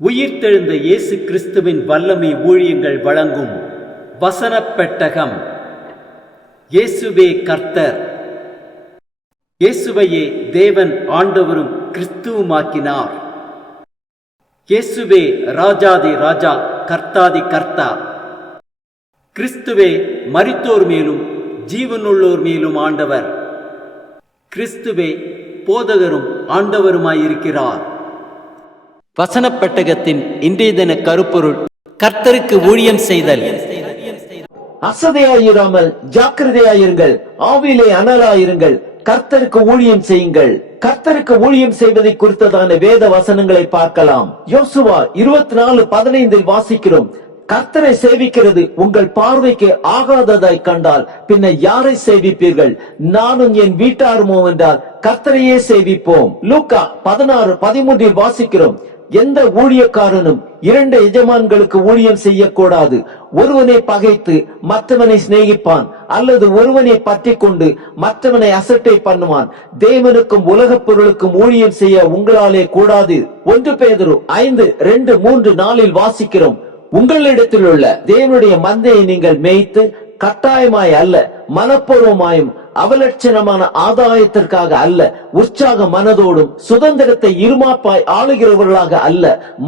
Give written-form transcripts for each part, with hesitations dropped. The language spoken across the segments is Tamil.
உயிர்த்தெழுந்த இயேசு கிறிஸ்துவின் வல்லமை ஊழியங்கள் வழங்கும் வசனப் பெட்டகம். இயேசுவே கர்த்தர். இயேசுவையே தேவன் ஆண்டவரும் கிறிஸ்துவுமாக்கினார். இயேசுவே ராஜாதி ராஜா, கர்த்தாதி கர்த்தா. கிறிஸ்துவே மரித்தோர் மேலும் ஜீவனுள்ளோர் மேலும் ஆண்டவர். கிறிஸ்துவே போதகரும் ஆண்டவருமாயிருக்கிறார். வசனப் பெட்டகத்தின் இன்றைய தின கருப்பொருள்: கர்த்தருக்கு ஊழியம் செய்தல். அசதையாயிராமல் ஜாக்கிரதையாயிருங்கள், ஆவியிலே அனலாயிருங்கள், கர்த்தருக்கு ஊழியம் செய்யுங்கள். கர்த்தருக்கு ஊழியம் செய்வதை குறித்ததான வேத வசனங்களை பார்க்கலாம். யோசுவா 24:15 வாசிக்கிறோம்: கர்த்தரை சேவிக்கிறது உங்கள் பார்வைக்கு ஆகாததாய் கண்டால் பின்ன யாரை சேவிப்பீர்கள்? நானும் என் வீட்டாருமோ என்றால் கர்த்தரையே சேவிப்போம். லூக்கா 16:13 வாசிக்கிறோம்: எந்த ஊழியக்காரனும் 2 எஜமான்களுக்கு ஊழியம் செய்யக்கூடாது. ஒருவனை பகைத்து மற்றவனை சிநேகிப்பான், அல்லது ஒருவனை பற்றி கொண்டு மற்றவனை அசட்டை பண்ணுவான். தேவனுக்கும் உலகப் பொருளுக்கும் ஊழியம் செய்ய உங்களாலே கூடாது. 1 பேதுரு 5:2-3-4 வாசிக்கிறோம்: உங்களிடத்தில் உள்ள தேவனுடைய மந்தையை நீங்கள் மேய்த்து கட்டாயமாய் அல்ல, மனப்பூர்வமாயும் அவலட்சணமான ஆதாயத்திற்காக அல்ல, உற்சாக மனதோடும் சுதந்திரத்தை இருமாப்பாய் ஆளுகிறவர்களாக அல்ல,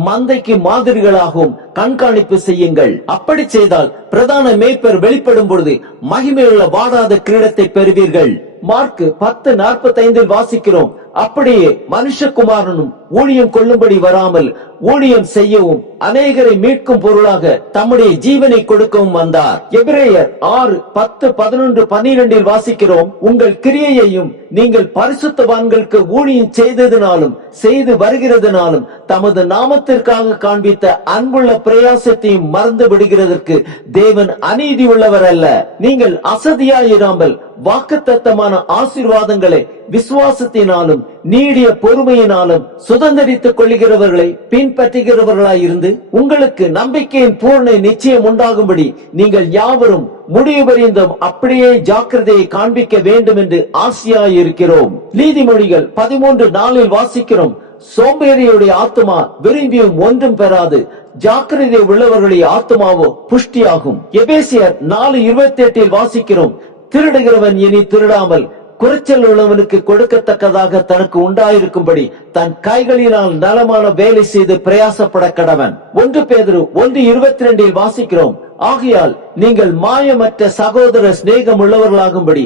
மந்தைக்கு மாதிரிகளாகவும் கண்காணிப்பு செய்யுங்கள். அப்படி செய்தால் பிரதான மேய்ப்பர் வெளிப்படும் பொழுது மகிமையுள்ள வாடாத கிரீடத்தை பெறுவீர்கள். மார்க் 10:45 வாசிக்கிறோம்: அப்படியே மனுஷகுமாரனும் ஊழியம் கொள்ளும்படி வராமல் ஊழியம் செய்யவும் அநேகரை மீட்கும் பொருளாக தம்முடைய ஜீவனை கொடுக்கவும் வந்தார். எபிரேயர் 6:10-11-12 வாசிக்கிறோம்: உங்கள் கிரியையையும் நீங்கள் பரிசுத்தவான்களுக்கு ஊழியம் செய்ததினாலும் செய்து வருகிறதுனாலும் தமது நாமத்திற்காக காண்பித்த அன்புள்ள பிரயாசத்தையும் மறந்து விடுகிறதற்கு தேவன் அநீதி உள்ளவர் அல்ல. நீங்கள் அசதியாயிராமல் வாக்குத்தத்தமான ஆசீர்வாதங்களை விசுவாசத்தினாலும் நீடிய பொறுமையினாலும் சுதந்திரித்துக் கொள்கிறவர்களை பின்பற்றுகிறவர்களாயிருந்து உங்களுக்கு நம்பிக்கையின் பூர்ண நிச்சயம் உண்டாகும்படி நீங்கள் யாவரும் முடிவு பரியந்தம் அப்படியே ஜாக்கிரதையை காண்பிக்க வேண்டும் என்று ஆசையாயிருக்கிறோம். நீதிமொழிகள் 13:4 வாசிக்கிறோம்: சோம்பேறியுடைய ஆத்துமா விரும்பியும் ஒன்றும் பெறாது, ஜாக்கிரதை உள்ளவர்களுடைய ஆத்துமாவோ புஷ்டியாகும். எபேசியர் 4:28 வாசிக்கிறோம்: திருடுகிறவன் இனி திருடாமல் குறைச்சல் உள்ளவனுக்கு கொடுக்கத்தக்கதாக தனக்கு உண்டாயிருக்கும்படி தன் கைகளினால் நலமான வேலை செய்து பிரயாசப்பட கடவன். 1 பேதுரு 1:22 வாசிக்கிறோம்: ஆகையால் நீங்கள் மாயமற்ற சகோதர சிநேகம் உள்ளவர்களாகும்படி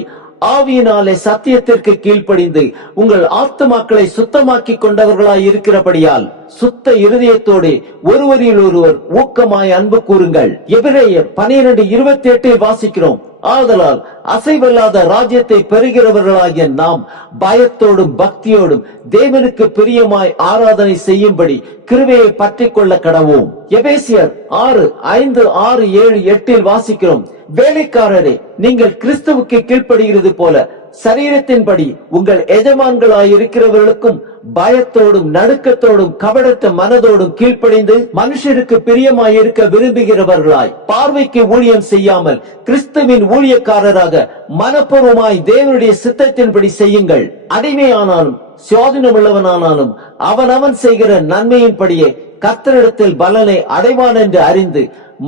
ஆவியினாலே சத்தியத்திற்கு கீழ்ப்படிந்து உங்கள் ஆத்துமாக்களை சுத்தமாக்கி கொண்டவர்களாய் இருக்கிறபடியால் சுத்த இருதயத்தோடு ஒருவரில் ஒருவர் ஊக்கமாய் அன்பு கூறுங்கள். எபிரேயர் 12:28 வாசிக்கிறோம்: ஆதலால் அசைவல்லாத ராஜ்யத்தை பெறுகிறவர்களாகிய நாம் பயத்தோடும் பக்தியோடும் தேவனுக்கு பிரியமாய் ஆராதனை செய்யும்படி கிருபையை பற்றி கொள்ள கடவோம். எபேசியர் 6:5-6-7-8 வாசிக்கிறோம்: வேலைக்காரரே, நீங்கள் கிறிஸ்துவுக்கு கீழ்ப்படுகிறது போல சரீரத்தின்படி உங்கள் எஜமான்களாயிருக்கிறவர்களுக்கும் பயத்தோடும் நடுக்கத்தோடும் கபடத்த மனதோடும் கீழ்ப்படிந்து மனுஷருக்கு பிரியமாயிருக்க விரும்புகிறவர்களாய் பார்வைக்கு ஊழியம் செய்யாமல் கிறிஸ்துவின் ஊழியக்காரராக மனப்பூர்வமாய் தேவனுடைய சித்தத்தின்படி செய்யுங்கள். அடிமையானாலும் சுயாதீனம் உள்ளவனானாலும் அவனவன் செய்கிற நன்மையின்படியே கர்த்தரிடத்தில் பலனை அடைவான் என்று அறிந்து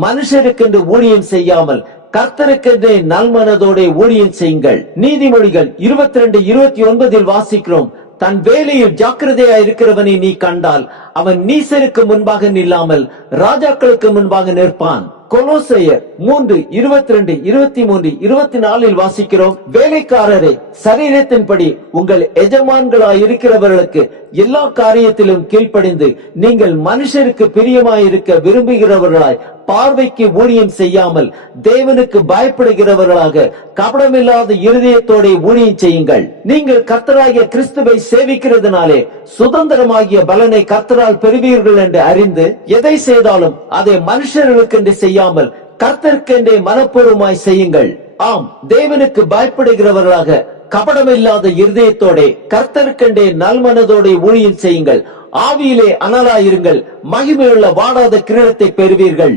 மனுஷருக்கென்று ஊழியம் செய்யாமல் கர்த்தருக்கென்றே நல்மனதோட ஊழியம் செய்யுங்கள். நீதிமொழிகள் 22:29 வாசிக்கிறோம்: தன் வேலையில் ஜாக்கிரதையா இருக்கிறவனை நீ கண்டால் அவன் நீசருக்கு முன்பாக நில்லாமல் ராஜாக்களுக்கு முன்பாக நிற்பான். கொலோசையர் 3:22-23-24 வாசிக்கிறோம்: வேலைக்காரரை சரீரத்தின்படி உங்கள் எஜமான்களாய் இருக்கிறவர்களுக்கு எல்லா காரியத்திலும் கீழ்ப்படிந்து நீங்கள் மனுஷருக்கு பிரியமாயிருக்க விரும்புகிறவர்களாய் பார்வைக்கு ஊழியம் செய்யாமல் தேவனுக்கு பயப்படுகிறவர்களாக கபடமில்லாத இருதயத்தோட ஊழியம் செய்யுங்கள். நீங்கள் கர்த்தராகிய கிறிஸ்துவை சேவிக்கிறதுனாலே சுதந்திரமாகிய பலனை கர்த்தரால் பெறுவீர்கள் என்று அறிந்து எதை செய்தாலும் அதை மனுஷர்களுக்கென்று செய்யாமல் கர்த்தருக்கென்றே மனப்பூர்வமாய் செய்யுங்கள். ஆம், தேவனுக்கு பயப்படுகிறவர்களாக கபடமில்லாத இருதயத்தோட கர்த்தருக்கென்றே நல்மனதோட ஊழியம் செய்யுங்கள். ஆவியிலே அனலாயிருங்கள், மகிமையுள்ள வாடாத கிரீடத்தை பெறுவீர்கள்.